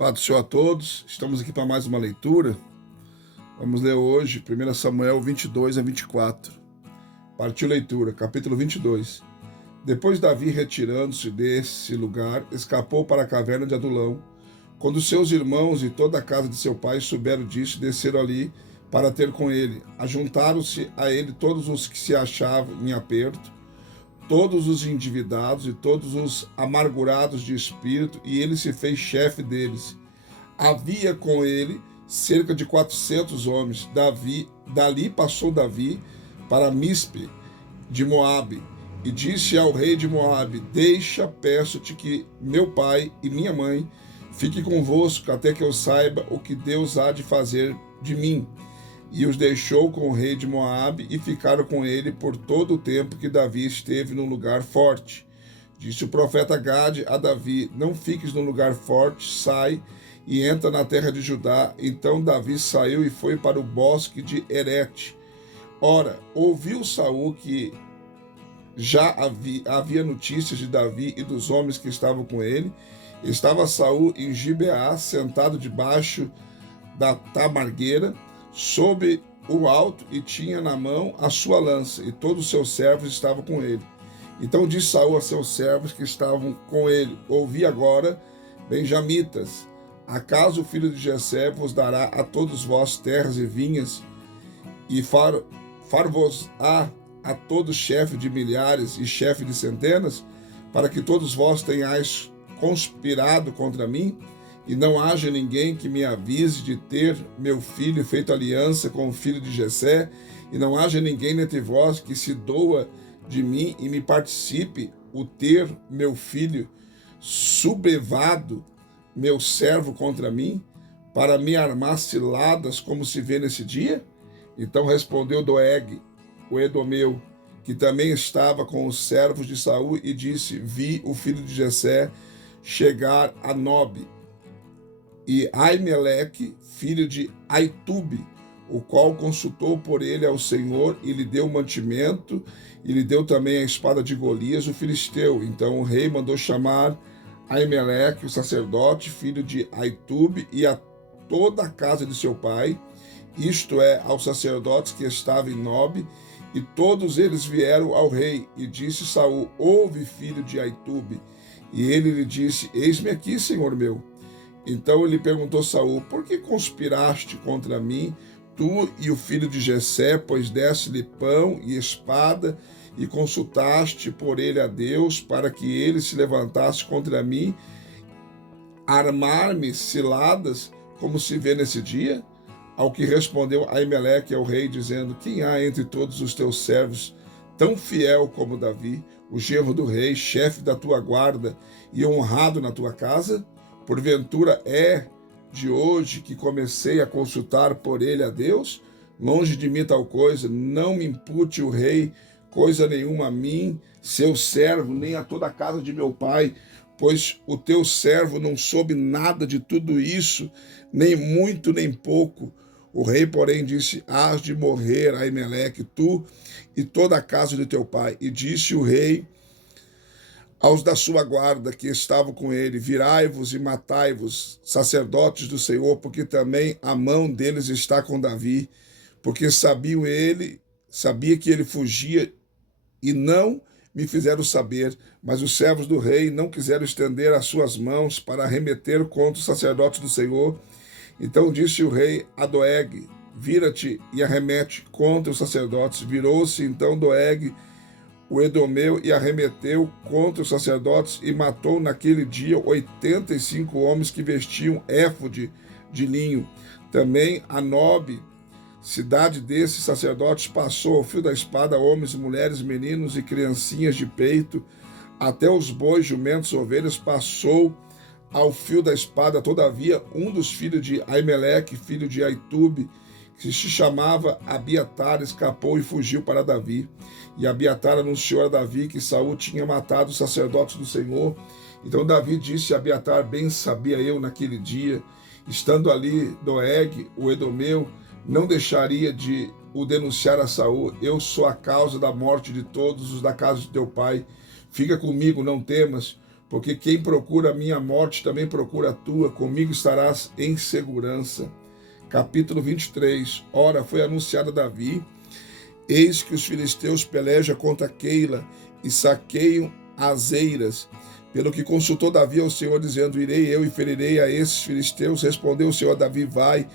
Paz do Senhor a todos, estamos aqui para mais uma leitura. Vamos ler hoje 1 Samuel 22 a 24. Partiu leitura, capítulo 22. Depois Davi, retirando-se desse lugar, escapou para a caverna de Adulão. Quando seus irmãos e toda a casa de seu pai souberam disso, desceram ali para ter com ele. Ajuntaram-se a ele todos os que se achavam em aperto, todos os endividados e todos os amargurados de espírito, e ele se fez chefe deles. Havia com ele cerca de 400 homens. Dali passou Davi para Mispe de Moabe, e disse ao rei de Moabe: Deixa, peço-te, que meu pai e minha mãe fiquem convosco, até que eu saiba o que Deus há de fazer de mim. E os deixou com o rei de Moabe, e ficaram com ele por todo o tempo que Davi esteve num lugar forte. Disse o profeta Gade a Davi: Não fiques num lugar forte, sai e entra na terra de Judá. Então Davi saiu e foi para o bosque de Herete. Ora, ouviu Saul que já havia notícias de Davi e dos homens que estavam com ele. Estava Saul em Gibeá, sentado debaixo da tamargueira, sob o alto, e tinha na mão a sua lança, e todos os seus servos estavam com ele. Então disse Saul a seus servos que estavam com ele: Ouvi agora, benjamitas, acaso o filho de Jessé vos dará a todos vós terras e vinhas, e far-vos-á a todos chefe de milhares e chefe de centenas, para que todos vós tenhais conspirado contra mim? E não haja ninguém que me avise de ter meu filho feito aliança com o filho de Jessé, e não haja ninguém entre vós que se doa de mim e me participe o ter meu filho sublevado, meu servo, contra mim, para me armar ciladas, como se vê nesse dia? Então respondeu Doeg, o edomeu, que também estava com os servos de Saul, e disse: Vi o filho de Jessé chegar a Nobe, e Aimeleque, filho de Aitube, o qual consultou por ele ao Senhor, e lhe deu mantimento, e lhe deu também a espada de Golias, o filisteu. Então o rei mandou chamar Aimeleque, o sacerdote, filho de Aitube, e a toda a casa de seu pai, isto é, aos sacerdotes que estavam em Nobe, e todos eles vieram ao rei. E disse Saul: Ouve, filho de Aitube. E ele lhe disse: Eis-me aqui, senhor meu. Então ele perguntou Saul: Por que conspiraste contra mim, tu e o filho de Jessé, pois deste-lhe pão e espada, e consultaste por ele a Deus, para que ele se levantasse contra mim, armar-me ciladas, como se vê nesse dia? Ao que respondeu Aimeleque ao rei, dizendo: Quem há entre todos os teus servos tão fiel como Davi, o genro do rei, chefe da tua guarda e honrado na tua casa? Porventura é de hoje que comecei a consultar por ele a Deus? Longe de mim tal coisa, não me impute o rei coisa nenhuma a mim, seu servo, nem a toda a casa de meu pai, pois o teu servo não soube nada de tudo isso, nem muito nem pouco. O rei, porém, disse: Hás de morrer, Aimeleque, tu e toda a casa de teu pai. E disse o rei aos da sua guarda que estavam com ele: Virai-vos e matai-vos, sacerdotes do Senhor, porque também a mão deles está com Davi, porque sabia que ele fugia, e não me fizeram saber. Mas os servos do rei não quiseram estender as suas mãos para arremeter contra os sacerdotes do Senhor. Então disse o rei a Doeg: Vira-te e arremete contra os sacerdotes. Virou-se então Doeg, o edomeu, e arremeteu contra os sacerdotes, e matou naquele dia 85 homens que vestiam éfode de linho. Também a Nobe, cidade desses sacerdotes, passou ao fio da espada homens, mulheres, meninos e criancinhas de peito, até os bois, jumentos, ovelhas, passou ao fio da espada. Todavia, um dos filhos de Aimeleque, filho de Aitube, que se chamava Abiatar, escapou e fugiu para Davi. E Abiatar anunciou a Davi que Saul tinha matado os sacerdotes do Senhor. Então Davi disse a Abiatar: Bem sabia eu naquele dia, estando ali Doeg, o edomeu, não deixaria de o denunciar a Saul. Eu sou a causa da morte de todos os da casa de teu pai. Fica comigo, não temas, porque quem procura a minha morte também procura a tua, comigo estarás em segurança. Capítulo 23. Ora, foi anunciado a Davi: eis que os filisteus pelejam contra Keila e saqueiam as eiras. Pelo que consultou Davi ao Senhor, dizendo: irei eu e ferirei a esses filisteus. Respondeu o Senhor a Davi: vai,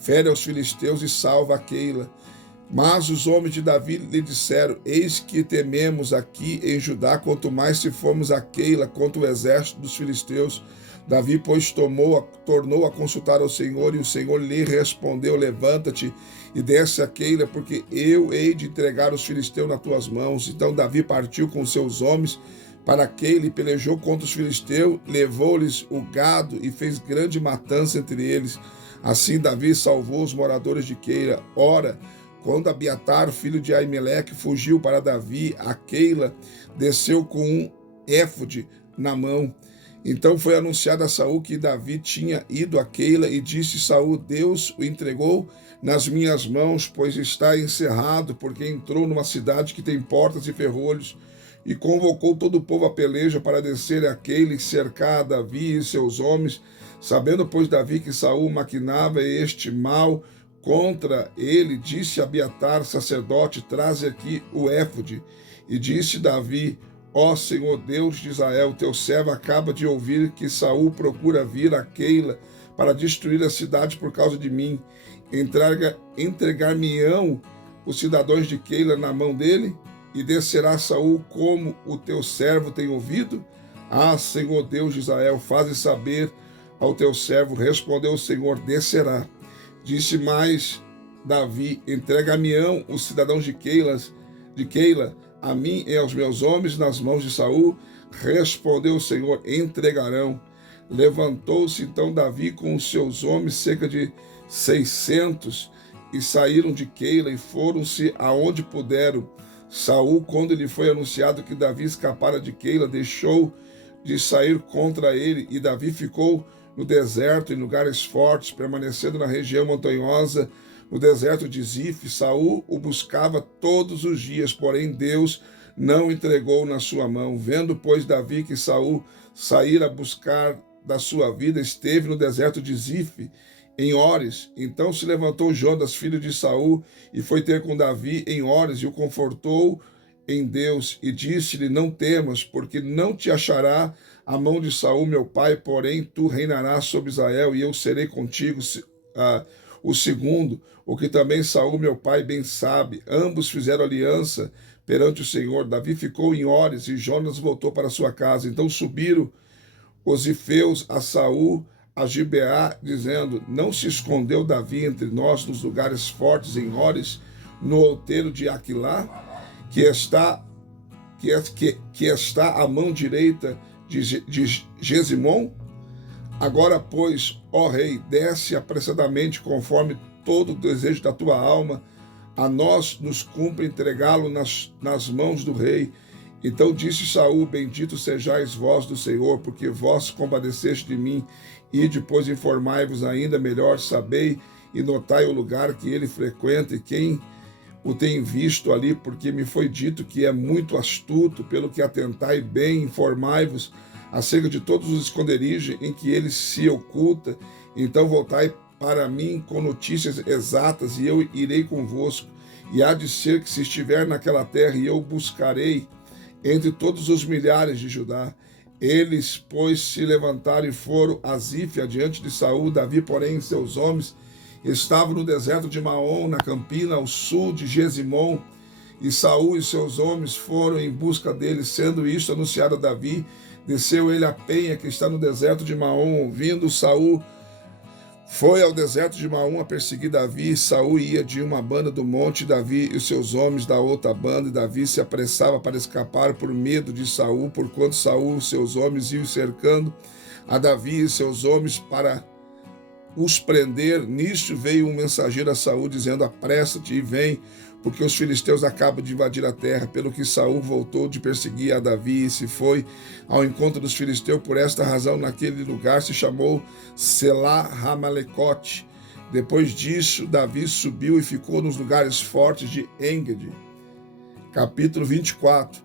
fere aos filisteus e salva a Keila. Mas os homens de Davi lhe disseram: eis que tememos aqui em Judá, quanto mais se formos a Keila contra o exército dos filisteus. Davi, pois, tornou a consultar ao Senhor, e o Senhor lhe respondeu: levanta-te e desce a Keila, porque eu hei de entregar os filisteus nas tuas mãos. Então Davi partiu com seus homens para Keila e pelejou contra os filisteus, levou-lhes o gado e fez grande matança entre eles. Assim Davi salvou os moradores de Keila. Ora, quando Abiatar, filho de Aimeleque, fugiu para Davi a Keila, desceu com um éfode na mão. Então foi anunciado a Saul que Davi tinha ido a Keila, e disse Saul: Deus o entregou nas minhas mãos, pois está encerrado, porque entrou numa cidade que tem portas e ferrolhos. E convocou todo o povo à peleja para descer a Keila e cercar a Davi e seus homens. Sabendo, pois, Davi que Saul maquinava este mal contra ele, disse a Abiatar, sacerdote: traze aqui o éfode. E disse Davi: ó Senhor Deus de Israel, teu servo acaba de ouvir que Saul procura vir a Keila para destruir a cidade por causa de mim. Entregar-me-ão os cidadãos de Keila na mão dele? E descerá Saul como o teu servo tem ouvido? Ah, Senhor Deus de Israel, faze saber ao teu servo. Respondeu o Senhor: descerá. Disse mais Davi: entrega-me-ão os cidadãos de Keila a mim e aos meus homens nas mãos de Saul? Respondeu o Senhor: entregarão. Levantou-se então Davi com os seus homens, cerca de 600, e saíram de Keila e foram-se aonde puderam. Saul, quando lhe foi anunciado que Davi escapara de Keila, deixou de sair contra ele, e Davi ficou no deserto, em lugares fortes, permanecendo na região montanhosa, no deserto de Zif. Saul o buscava todos os dias, porém Deus não o entregou na sua mão. Vendo, pois, Davi que Saul saíra a buscar da sua vida, esteve no deserto de Zif, em Ores. Então se levantou Jonas, filho de Saul, e foi ter com Davi em Ores, e o confortou em Deus, e disse-lhe: não temas, porque não te achará a mão de Saul meu pai, porém tu reinarás sobre Israel, e eu serei contigo. O segundo, o que também Saul meu pai bem sabe. Ambos fizeram aliança perante o Senhor. Davi ficou em Ores, e Jonas voltou para sua casa. Então subiram os zifeus a Saul a Gibeá, dizendo: não se escondeu Davi entre nós nos lugares fortes em Ores, no outeiro de Aquilá, que está à mão direita de Gesimon? Agora, pois, ó rei, desce apressadamente, conforme todo o desejo da tua alma. A nós nos cumpre entregá-lo nas mãos do rei. Então disse Saul: bendito sejais vós do Senhor, porque vós compadeceste de mim. E depois informai-vos ainda melhor, sabei e notai o lugar que ele frequenta e quem o tem visto ali, porque me foi dito que é muito astuto. Pelo que atentai bem, informai-vos acerca de todos os esconderijos em que ele se oculta. Então voltai para mim com notícias exatas, e eu irei convosco. E há de ser que, se estiver naquela terra, e eu buscarei entre todos os milhares de Judá. Eles, pois, se levantaram e foram a Zif adiante de Saul. Davi, porém, e seus homens estavam no deserto de Maom, na campina ao sul de Gesimon. E Saul e seus homens foram em busca dele. Sendo isto anunciado a Davi, desceu ele a penha que está no deserto de Maom. Ouvindo Saul, foi ao deserto de Maom a perseguir Davi. Saul ia de uma banda do monte, Davi e os seus homens da outra banda, e Davi se apressava para escapar por medo de Saul, porquanto Saul e seus homens iam cercando a Davi e seus homens para os prender. Nisto veio um mensageiro a Saul, dizendo: apressa-te e vem, porque os filisteus acabam de invadir a terra. Pelo que Saul voltou de perseguir a Davi e se foi ao encontro dos filisteus. Por esta razão, naquele lugar se chamou Selá Ramalecote. Depois disso, Davi subiu e ficou nos lugares fortes de Engedi. Capítulo 24.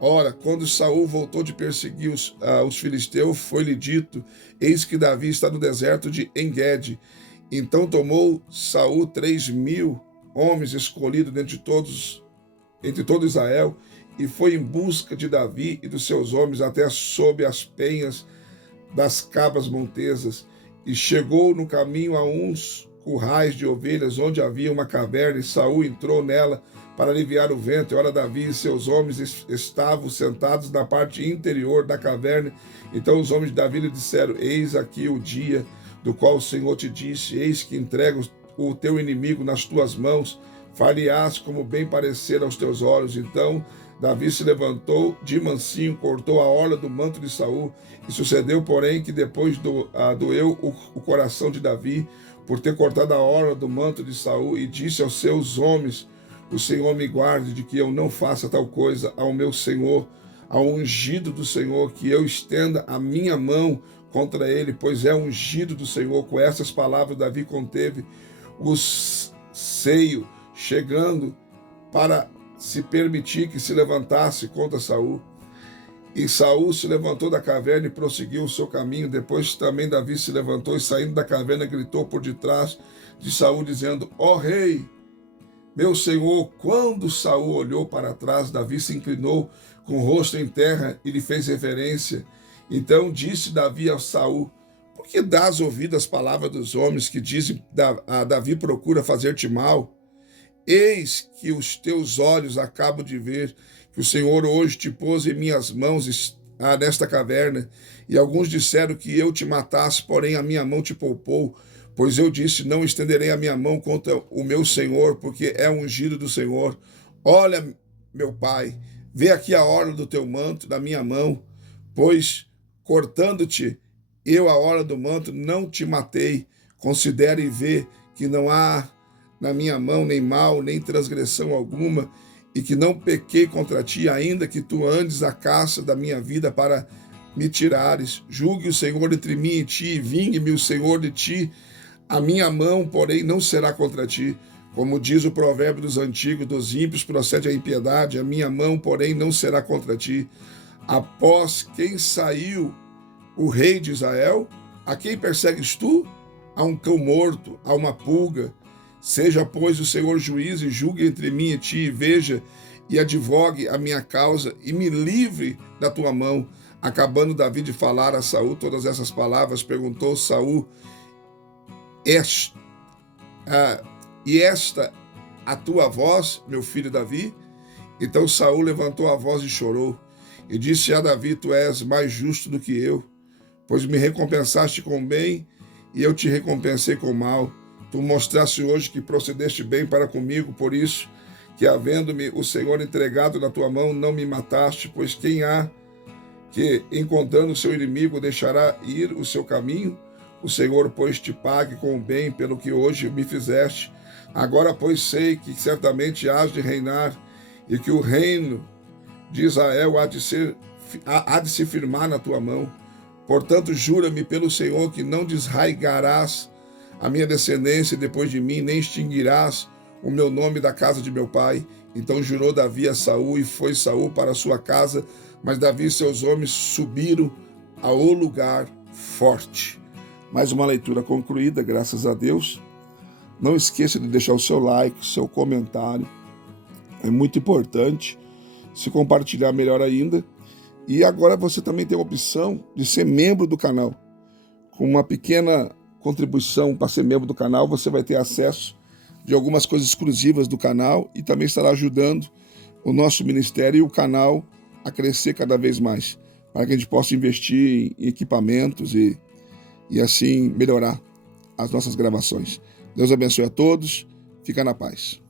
Ora, quando Saul voltou de perseguir os filisteus, foi-lhe dito: eis que Davi está no deserto de En-Gedi. Então tomou Saul 3.000 homens escolhidos entre todo Israel, e foi em busca de Davi e dos seus homens até sob as penhas das cabras montesas, e chegou no caminho a uns currais de ovelhas, onde havia uma caverna, e Saul entrou nela para aliviar o vento. E ora, Davi e seus homens estavam sentados na parte interior da caverna. Então os homens de Davi lhe disseram: eis aqui o dia do qual o Senhor te disse: eis que entrego o teu inimigo nas tuas mãos, far-lhe-ás como bem parecer aos teus olhos. Então Davi se levantou de mansinho, cortou a orla do manto de Saul, e sucedeu, porém, que depois doeu o coração de Davi por ter cortado a orla do manto de Saul, e disse aos seus homens: o Senhor me guarde de que eu não faça tal coisa ao meu Senhor, ao ungido do Senhor, que eu estenda a minha mão contra ele, pois é ungido do Senhor. Com essas palavras Davi conteve o seio, chegando para se permitir que se levantasse contra Saul. E Saul se levantou da caverna e prosseguiu o seu caminho. Depois também Davi se levantou e, saindo da caverna, gritou por detrás de Saul, dizendo: ó rei, meu senhor. Quando Saul olhou para trás, Davi se inclinou com o rosto em terra e lhe fez reverência. Então disse Davi a Saul: por que dás ouvido às palavras dos homens que dizem: Davi procura fazer-te mal? Eis que os teus olhos acabam de ver que o Senhor hoje te pôs em minhas mãos nesta caverna. E alguns disseram que eu te matasse, porém a minha mão te poupou. Pois eu disse: não estenderei a minha mão contra o meu Senhor, porque é ungido do Senhor. Olha, meu pai, vê aqui a orla do teu manto na minha mão, pois cortando-te eu a orla do manto, não te matei. Considere e vê que não há na minha mão nem mal, nem transgressão alguma, e que não pequei contra ti, ainda que tu andes à caça da minha vida para me tirares. Julgue o Senhor entre mim e ti, e vingue-me o Senhor de ti. A minha mão, porém, não será contra ti. Como diz o provérbio dos antigos: dos ímpios procede a impiedade, a minha mão, porém, não será contra ti. Após quem saiu o rei de Israel? A quem persegues tu? A um cão morto, a uma pulga. Seja, pois, o Senhor juiz, e julgue entre mim e ti, e veja, e advogue a minha causa, e me livre da tua mão. Acabando Davi de falar a Saul todas essas palavras, perguntou Saul: e esta a tua voz, meu filho Davi? Então Saul levantou a voz e chorou, e disse a Davi: tu és mais justo do que eu, pois me recompensaste com bem, e eu te recompensei com mal. Tu mostraste hoje que procedeste bem para comigo, por isso que, havendo-me o Senhor entregado na tua mão, não me mataste, pois quem há que, encontrando o seu inimigo, deixará ir o seu caminho? O Senhor, pois, te pague com o bem pelo que hoje me fizeste. Agora, pois, sei que certamente hás de reinar, e que o reino de Israel há de se firmar na tua mão. Portanto, jura-me pelo Senhor que não desraigarás a minha descendência depois de mim, nem extinguirás o meu nome da casa de meu pai. Então jurou Davi a Saul, e foi Saul para a sua casa, mas Davi e seus homens subiram ao lugar forte. Mais uma leitura concluída, graças a Deus. Não esqueça de deixar o seu like, o seu comentário. É muito importante. Se compartilhar, melhor ainda. E agora você também tem a opção de ser membro do canal. Com uma pequena contribuição para ser membro do canal, você vai ter acesso de algumas coisas exclusivas do canal e também estará ajudando o nosso ministério e o canal a crescer cada vez mais, para que a gente possa investir em equipamentos e assim melhorar as nossas gravações. Deus abençoe a todos, fica na paz.